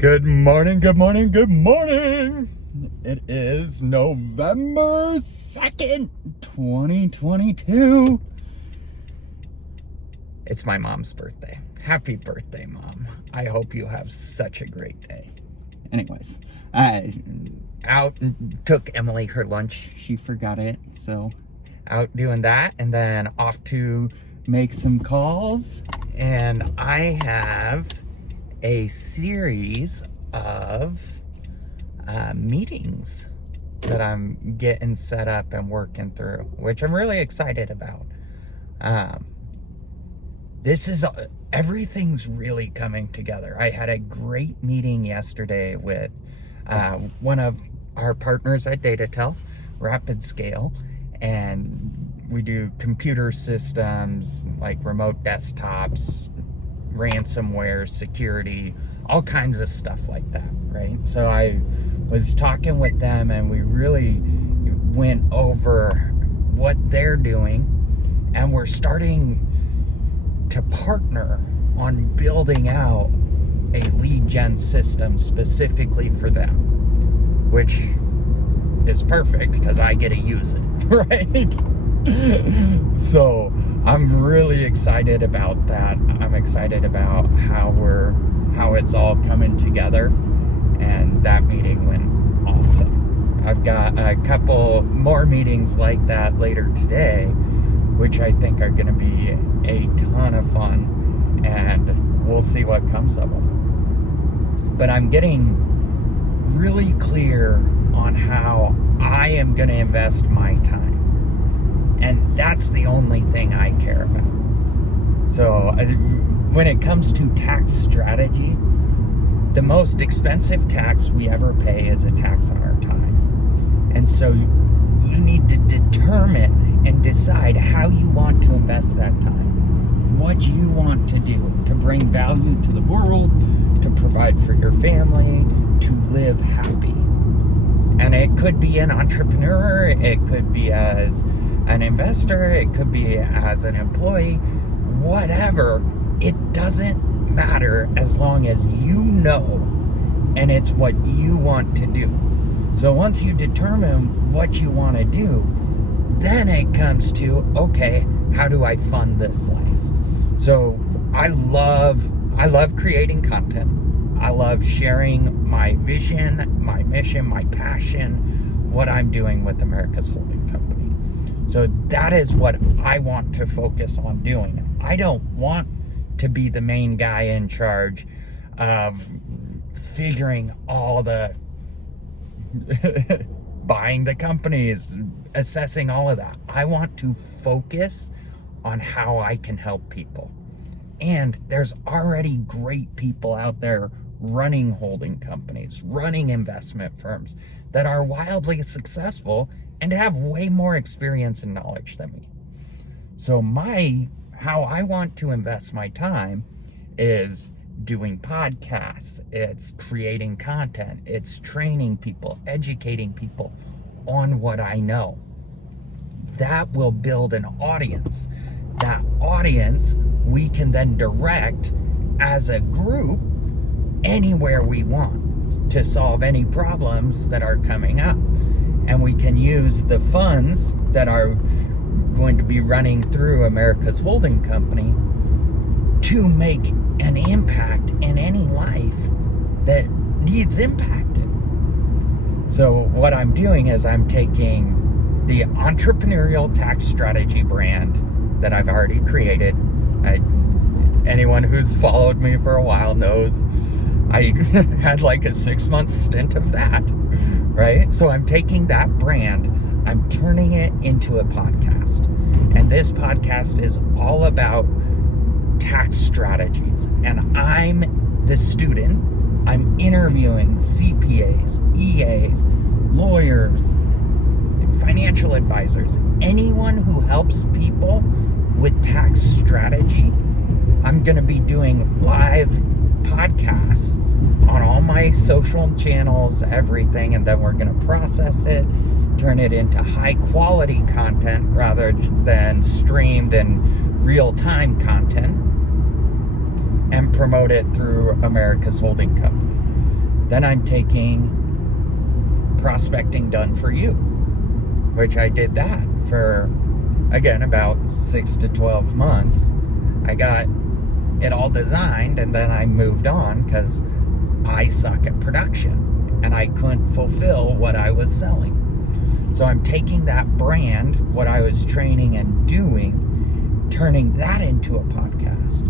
Good morning, good morning, good morning. It is November 2nd, 2022. It's my mom's birthday. Happy birthday, Mom. I hope you have such a great day. Anyways, I out and took Emily her lunch. She forgot it, so out doing that, and then off to make some calls. And I have a series of meetings that I'm getting set up and working through, which I'm really excited about. Everything's really coming together. I had a great meeting yesterday with one of our partners at DataTel, Rapid Scale, and we do computer systems like remote desktops, ransomware, security, all kinds of stuff like that, right? So I was talking with them and we really went over what they're doing, and we're starting to partner on building out a lead gen system specifically for them, which is perfect because I get to use it, right? So I'm really excited about that. I'm excited about how it's all coming together, and that meeting went awesome. I've got a couple more meetings like that later today, which I think are going to be a ton of fun, and we'll see what comes of them. But I'm getting really clear on how I am going to invest my time. And that's the only thing I care about. So when it comes to tax strategy, the most expensive tax we ever pay is a tax on our time. And so you need to determine and decide how you want to invest that time. What you want to do to bring value to the world, to provide for your family, to live happy. And it could be an entrepreneur, it could be as an investor, it could be as an employee, whatever. It doesn't matter as long as you know and it's what you want to do. So once you determine what you want to do, then it comes to, okay, how do I fund this life? So I love creating content. I love sharing my vision, my mission, my passion, what I'm doing with America's Holding Company. So that is what I want to focus on doing. I don't want to be the main guy in charge of figuring all the buying the companies, assessing all of that. I want to focus on how I can help people. And there's already great people out there running holding companies, running investment firms that are wildly successful and have way more experience and knowledge than me. So how I want to invest my time is doing podcasts, it's creating content, it's training people, educating people on what I know. That will build an audience. That audience we can then direct as a group anywhere we want to solve any problems that are coming up. And we can use the funds that are going to be running through America's Holding Company to make an impact in any life that needs impacted. So what I'm doing is I'm taking the entrepreneurial tax strategy brand that I've already created. Anyone who's followed me for a while knows I had like a 6-month stint of that, right? So I'm taking that brand, I'm turning it into a podcast. And this podcast is all about tax strategies. And I'm the student. I'm interviewing CPAs, EAs, lawyers, financial advisors, anyone who helps people with tax strategy. I'm going to be doing live podcasts on all my social channels, everything, and then we're going to process it, turn it into high quality content rather than streamed and real-time content, and promote it through America's Holding Company. Then I'm taking prospecting done for you, which I did that for, again, about 6 to 12 months. I got it all designed, and then I moved on because I suck at production and I couldn't fulfill what I was selling. So I'm taking that brand, what I was training and doing, turning that into a podcast.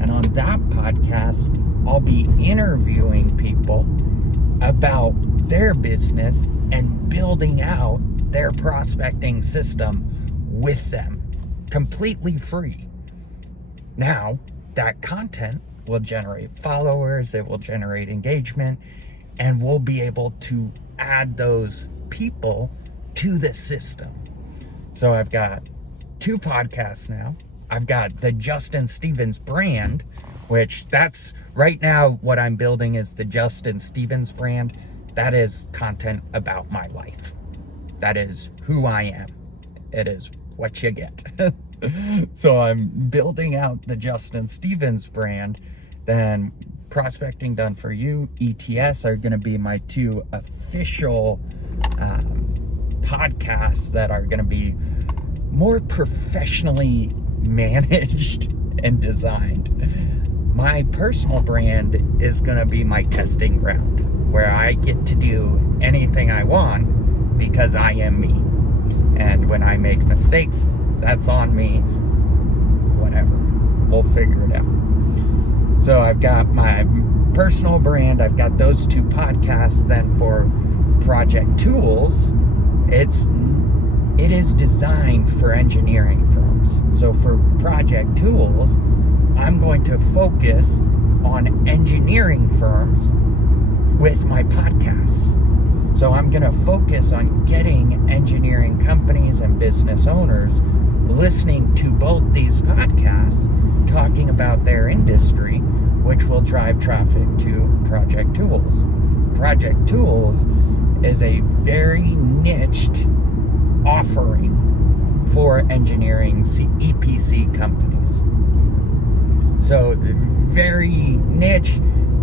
And on that podcast, I'll be interviewing people about their business and building out their prospecting system with them, completely free. Now, that content will generate followers, it will generate engagement, and we'll be able to add those people to the system. So I've got 2 podcasts now. I've got the Justin Stevens brand, which that's right now what I'm building is the Justin Stevens brand. That is content about my life. That is who I am. It is what you get. So I'm building out the Justin Stevens brand. Then Prospecting Done For You, ETS are going to be my 2 official podcasts that are going to be more professionally managed and designed. My personal brand is going to be my testing ground, where I get to do anything I want because I am me. And when I make mistakes, that's on me. Whatever. We'll figure it out. So I've got my personal brand. I've got those 2 podcasts. Then for Project Tools, it is designed for engineering firms. So for Project Tools, I'm going to focus on engineering firms with my podcasts. So I'm going to focus on getting engineering companies and business owners listening to both these podcasts, talking about their industry, which will drive traffic to Project Tools. Project Tools is a very niched offering for engineering EPC companies. So very niche,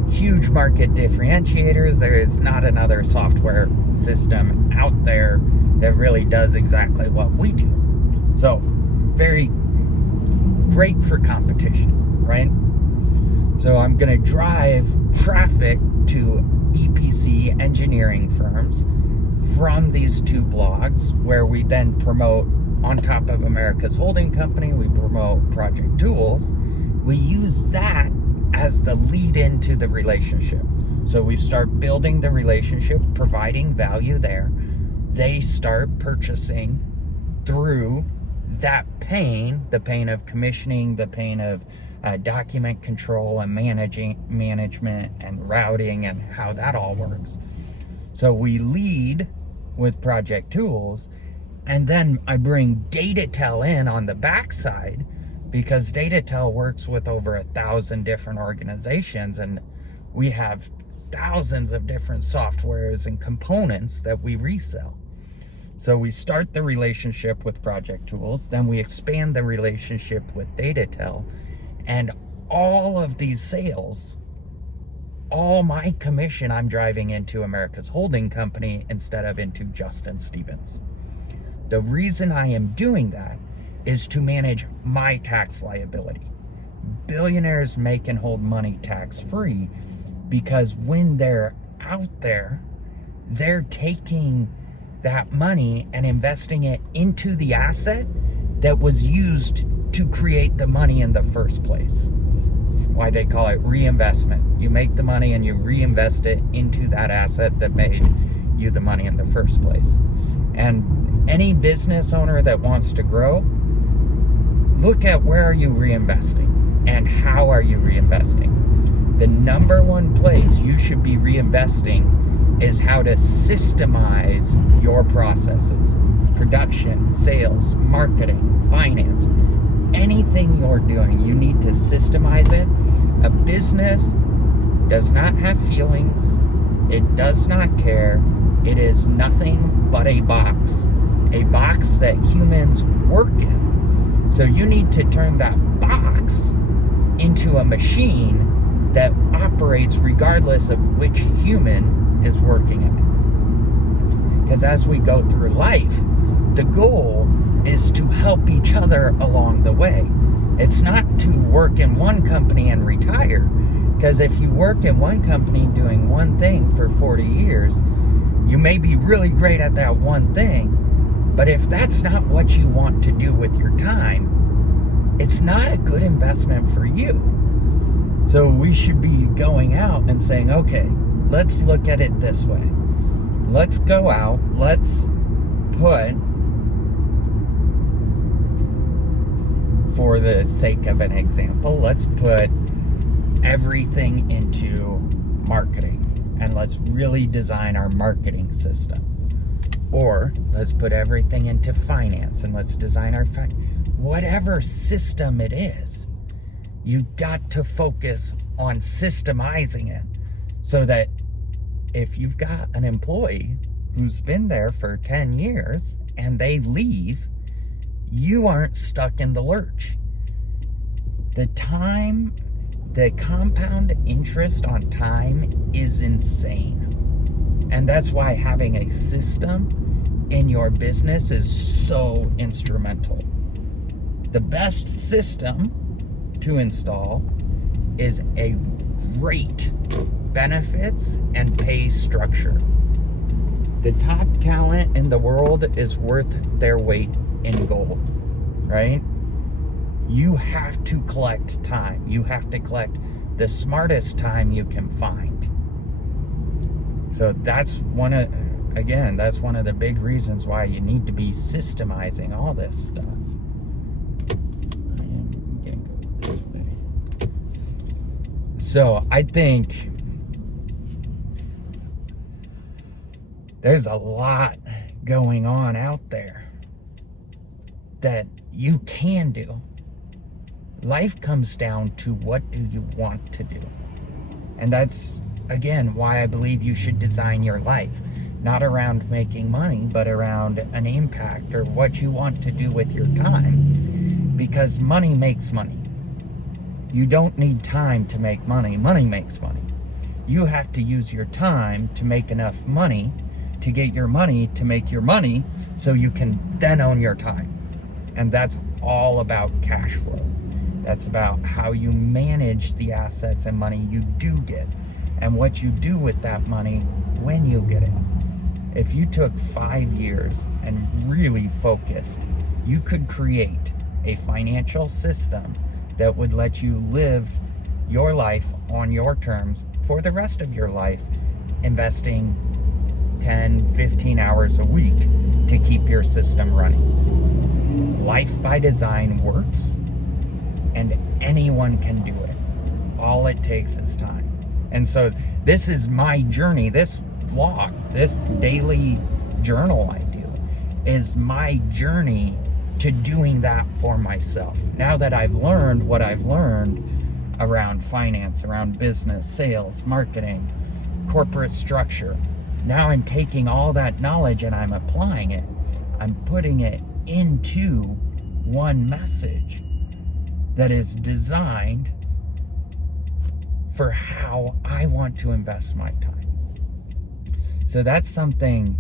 huge market differentiators. There is not another software system out there that really does exactly what we do. So very great for competition, right? So I'm going to drive traffic to EPC engineering firms from these 2 blogs, where we then promote, on top of America's Holding Company, we promote Project Tools. We use that as the lead into the relationship. So we start building the relationship, providing value there. They start purchasing through that pain, the pain of commissioning, the pain of document control and management and routing and how that all works. So we lead with Project Tools, and then I bring DataTel in on the backside, because DataTel works with over 1,000 different organizations, and we have thousands of different softwares and components that we resell. So we start the relationship with Project Tools, then we expand the relationship with DataTel, and all of these sales, all my commission, I'm driving into America's Holding Company instead of into Justin Stevens. The reason I am doing that is to manage my tax liability. Billionaires make and hold money tax-free because when they're out there, they're taking that money and investing it into the asset that was used to create the money in the first place. That's why they call it reinvestment. You make the money and you reinvest it into that asset that made you the money in the first place. And any business owner that wants to grow, look at where are you reinvesting and how are you reinvesting. The number one place you should be reinvesting is how to systemize your processes. Production, sales, marketing, finance, anything you're doing, you need to systemize it. A business does not have feelings. It does not care. It is nothing but a box that humans work in. So you need to turn that box into a machine that operates regardless of which human is working in it. Because as we go through life, the goal is to help each other along the way. It's not to work in one company and retire. Because if you work in one company doing one thing for 40 years, you may be really great at that one thing, but if that's not what you want to do with your time, it's not a good investment for you. So we should be going out and saying, okay, let's look at it this way. Let's go out, let's put, for the sake of an example, let's put everything into marketing, and let's really design our marketing system. Or let's put everything into finance and let's design our whatever system it is. You got to focus on systemizing it so that if you've got an employee who's been there for 10 years and they leave, you aren't stuck in the lurch. The compound interest on time is insane. And that's why having a system in your business is so instrumental. The best system to install is a great benefits and pay structure. The top talent in the world is worth their weight in gold, right? You have to collect time. You have to collect the smartest time you can find. So that's one of the big reasons why you need to be systemizing all this stuff. I am gonna go this way. So I think there's a lot going on out there that you can do. Life comes down to what do you want to do. And that's, again, why I believe you should design your life. Not around making money, but around an impact or what you want to do with your time. Because money makes money. You don't need time to make money. Money makes money. You have to use your time to make enough money to get your money to make your money so you can then own your time. And that's all about cash flow. That's about how you manage the assets and money you do get and what you do with that money when you get it. If you took 5 years and really focused, you could create a financial system that would let you live your life on your terms for the rest of your life, investing 10, 15 hours a week to keep your system running. Life by design works, and anyone can do it. All it takes is time. And so this is my journey. This vlog, this daily journal I do, is my journey to doing that for myself. Now that I've learned what I've learned around finance, around business, sales, marketing, corporate structure, now I'm taking all that knowledge and I'm applying it. I'm putting it into one message that is designed for how I want to invest my time. So that's something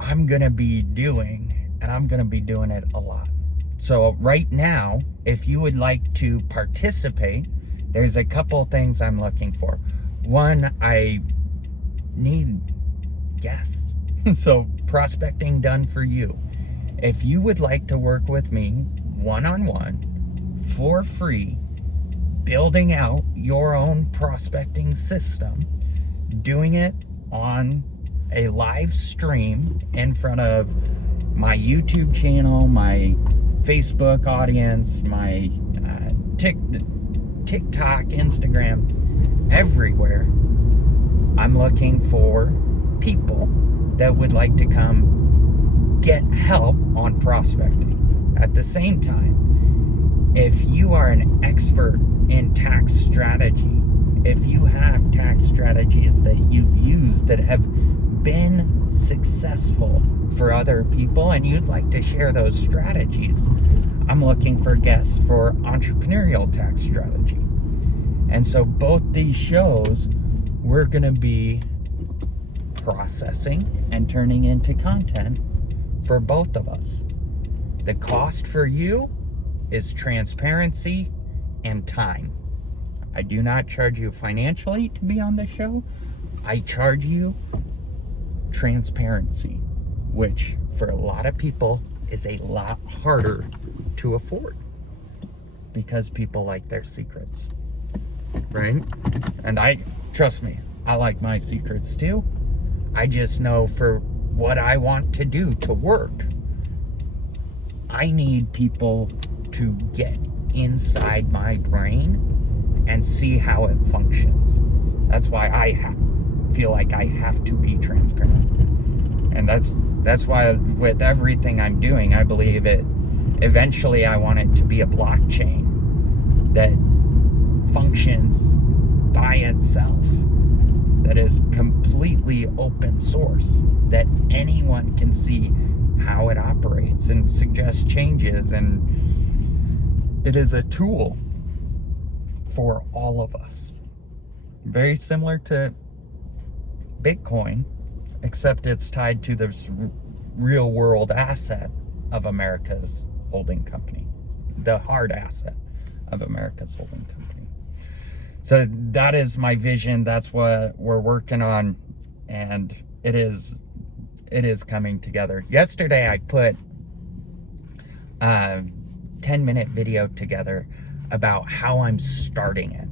I'm gonna be doing, and I'm gonna be doing it a lot. So right now, if you would like to participate, there's a couple things I'm looking for. One, I need guests. So prospecting done for you. If you would like to work with me one-on-one for free, building out your own prospecting system, doing it on a live stream in front of my YouTube channel, my Facebook audience, my TikTok, Instagram, everywhere. I'm looking for people that would like to come get help on prospecting. At the same time, if you are an expert in tax strategy, if you have tax strategies that you've used that have been successful for other people and you'd like to share those strategies, I'm looking for guests for entrepreneurial tax strategy. And so both these shows we're going to be processing and turning into content for both of us. The cost for you is transparency and time. I do not charge you financially to be on the show. I charge you transparency, which for a lot of people is a lot harder to afford because people like their secrets, right? And trust me, I like my secrets too. I just know for what I want to do to work, I need people to get inside my brain and see how it functions. That's why I feel like I have to be transparent. And that's why with everything I'm doing, I believe eventually I want it to be a blockchain that functions by itself, that is completely open source, that anyone can see how it operates and suggest changes, and it is a tool for all of us. Very similar to Bitcoin, except it's tied to this real world asset of America's holding company, the hard asset of America's holding company. So that is my vision. That's what we're working on, and it is coming together. Yesterday I put a 10-minute video together about how I'm starting it.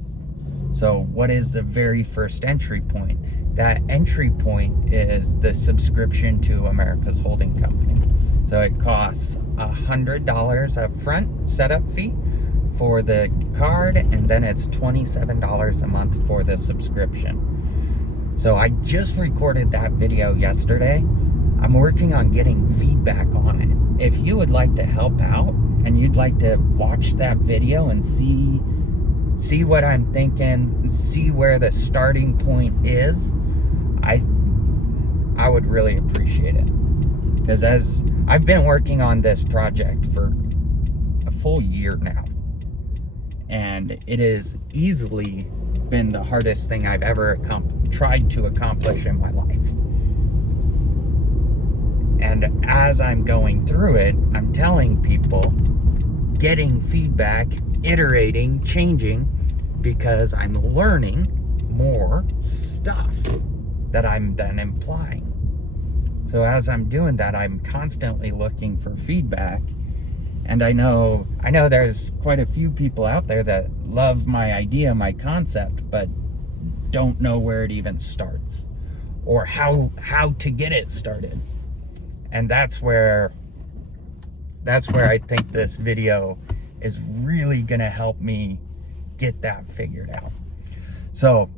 So what is the very first entry point? That entry point is the subscription to America's holding company. So it costs $100 up front setup fee for the card, and then it's $27 a month for the subscription. So I just recorded that video yesterday. I'm working on getting feedback on it. If you would like to help out and you'd like to watch that video and see what I'm thinking, see where the starting point is, I would really appreciate it. Because as I've been working on this project for a full year now, and it has easily been the hardest thing I've ever tried to accomplish in my life. And as I'm going through it, I'm telling people, getting feedback, iterating, changing, because I'm learning more stuff that I'm then implying. So as I'm doing that, I'm constantly looking for feedback. And I know there's quite a few people out there that love my idea, my concept, but don't know where it even starts or how to get it started. And that's where I think this video is really gonna help me get that figured out. So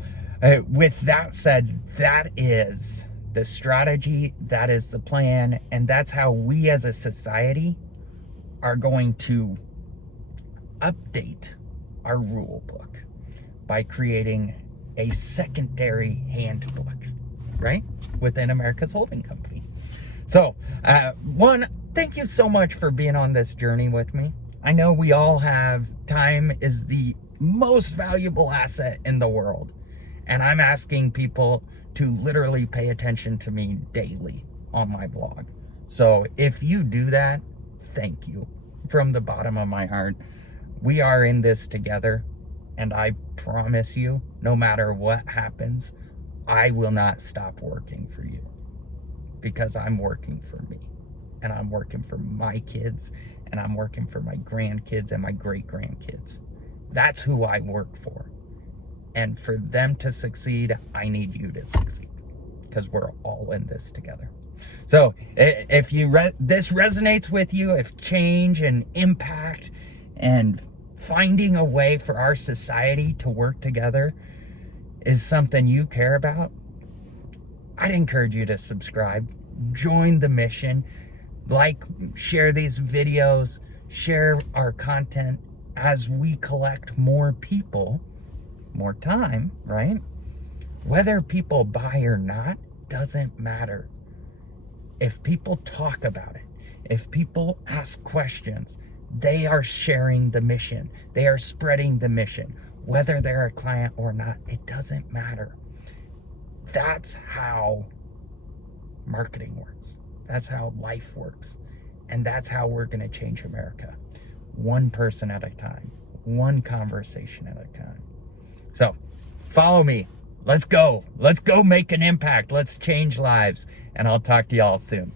with that said, that is the strategy, that is the plan, and that's how we as a society are going to update our rule book by creating a secondary handbook, right? Within America's holding company. So, one, thank you so much for being on this journey with me. I know we all have, time is the most valuable asset in the world. And I'm asking people to literally pay attention to me daily on my blog. So if you do that, thank you from the bottom of my heart. We are in this together, and I promise you, no matter what happens, I will not stop working for you, because I'm working for me, and I'm working for my kids, and I'm working for my grandkids and my great-grandkids. That's who I work for. And for them to succeed, I need you to succeed, because we're all in this together. So if this resonates with you, if change and impact and finding a way for our society to work together is something you care about, I'd encourage you to subscribe, join the mission, like, share these videos, share our content as we collect more people, more time, right? Whether people buy or not doesn't matter. If people talk about it, if people ask questions, they are sharing the mission. They are spreading the mission. whether they're a client or not. It doesn't matter. That's how marketing works. That's how life works. And that's how we're going to change America. One person at a time, one conversation at a time. So follow me. Let's go. Let's go make an impact. Let's change lives. And I'll talk to y'all soon.